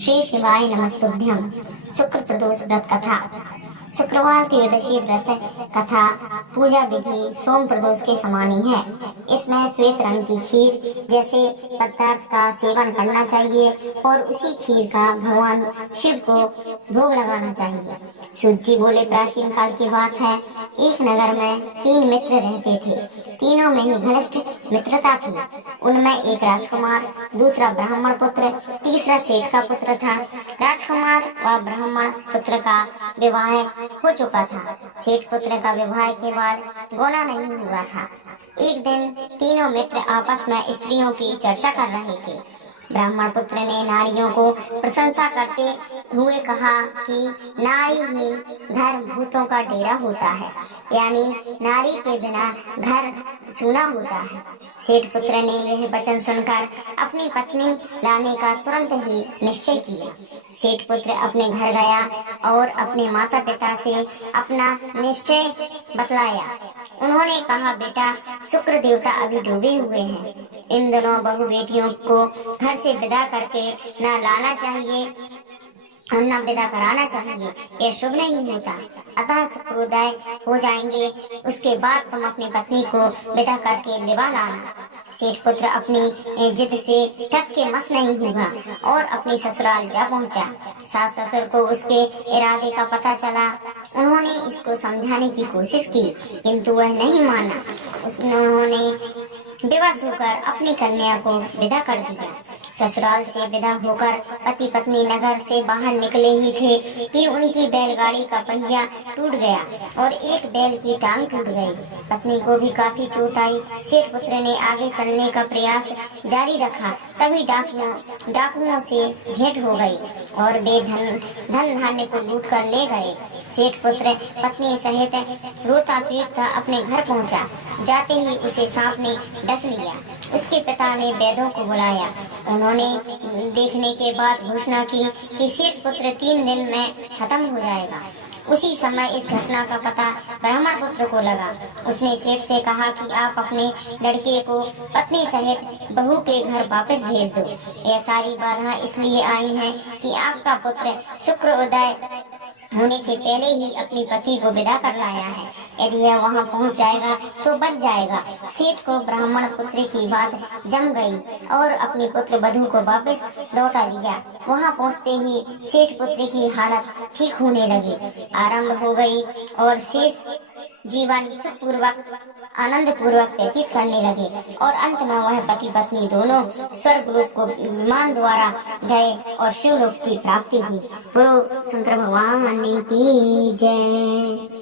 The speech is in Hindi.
श्री शिवाय नमस्तुभ्यं। शुक्र प्रदोष व्रत कथा। शुक्रवार की द्वादशी व्रत कथा पूजा विधि सोम प्रदोष के समान ही है। इसमें श्वेत रंग की खीर जैसे पदार्थ का सेवन करना चाहिए और उसी खीर का भगवान शिव को भोग लगाना चाहिए। सूत जी बोले, प्राचीन काल की बात है, एक नगर में 3 मित्र रहते थे। तीनों में ही घनिष्ठ मित्रता थी। उनमें एक राजकुमार, दूसरा ब्राह्मण पुत्र, तीसरा सेठ का पुत्र था। राजकुमार व ब्राह्मण पुत्र का विवाह हो चुका था। सेठ पुत्र का विवाह के बाद गोना नहीं हुआ था। एक दिन तीनों मित्र आपस में स्त्रियों की चर्चा कर रहे थे। ब्राह्मण पुत्र ने नारियों को प्रशंसा करते हुए कहा कि नारी ही घर भूतों का डेरा होता है, यानी नारी के बिना घर सूना होता है। सेठ पुत्र ने यह वचन सुनकर अपनी पत्नी लाने का तुरंत ही निश्चय किया। सेठ पुत्र अपने घर गया और अपने माता पिता से अपना निश्चय बतलाया। उन्होंने कहा, बेटा, शुक्र देवता अभी डूबे हुए हैं। इन दोनों बहू बेटियों को घर से विदा करके न लाना चाहिए और न विदा कराना चाहिए। यह शुभ नहीं होता। अतः शुक्रोदय हो जाएंगे, उसके बाद तुम अपनी पत्नी को विदा करके लिवा लाना। सेठ पुत्र अपनी जिद से ठस के मस नहीं हुआ और अपने ससुराल जा पहुंचा। सास ससुर को उसके इरादे का पता चला। उन्होंने इसको समझाने की कोशिश की, किंतु वह नहीं माना। उन्होंने बेबस होकर अपनी कन्या को विदा कर दिया। ससुराल से विदा होकर पति पत्नी नगर से बाहर निकले ही थे कि उनकी बैलगाड़ी का पहिया टूट गया और एक बैल की टांग टूट गई। पत्नी को भी काफी चोट आई। सेठ पुत्र ने आगे चलने का प्रयास जारी रखा, तभी डाकुओं से भेंट हो गई और वे धन धान्य को लूट कर ले गए। सेठ पुत्र पत्नी सहित रोता पीटता अपने घर पहुंचा। जाते ही उसे सांप ने डस लिया। उसके पिता ने वैद्यों को बुलाया। उन्होंने देखने के बाद घोषणा की कि सेठ पुत्र 3 दिन में खत्म हो जाएगा। उसी समय इस घटना का पता ब्राह्मण पुत्र को लगा। उसने सेठ से कहा कि आप अपने लड़के को पत्नी सहित बहू के घर वापस भेज दो। यह सारी बाधा इसलिए आई है कि आपका पुत्र शुक्र उदय होने से पहले ही अपनी पति को विदा कर लाया है। यदि यह वहां पहुंच जाएगा तो बच जाएगा। सेठ को ब्राह्मण पुत्र की बात जम गई और अपनी पुत्र वधू को वापस लौटा दिया। वहां पहुंचते ही सेठ पुत्र की हालत ठीक होने लगी, आरंभ हो गई और शेष जीवन सुखपूर्वक आनंद पूर्वक व्यतीत करने लगे और अंत में वह पति पत्नी दोनों स्वर्गलोक को विमान द्वारा गए और शिवलोक की प्राप्ति हुई। बोलो शंकर भगवान की जय।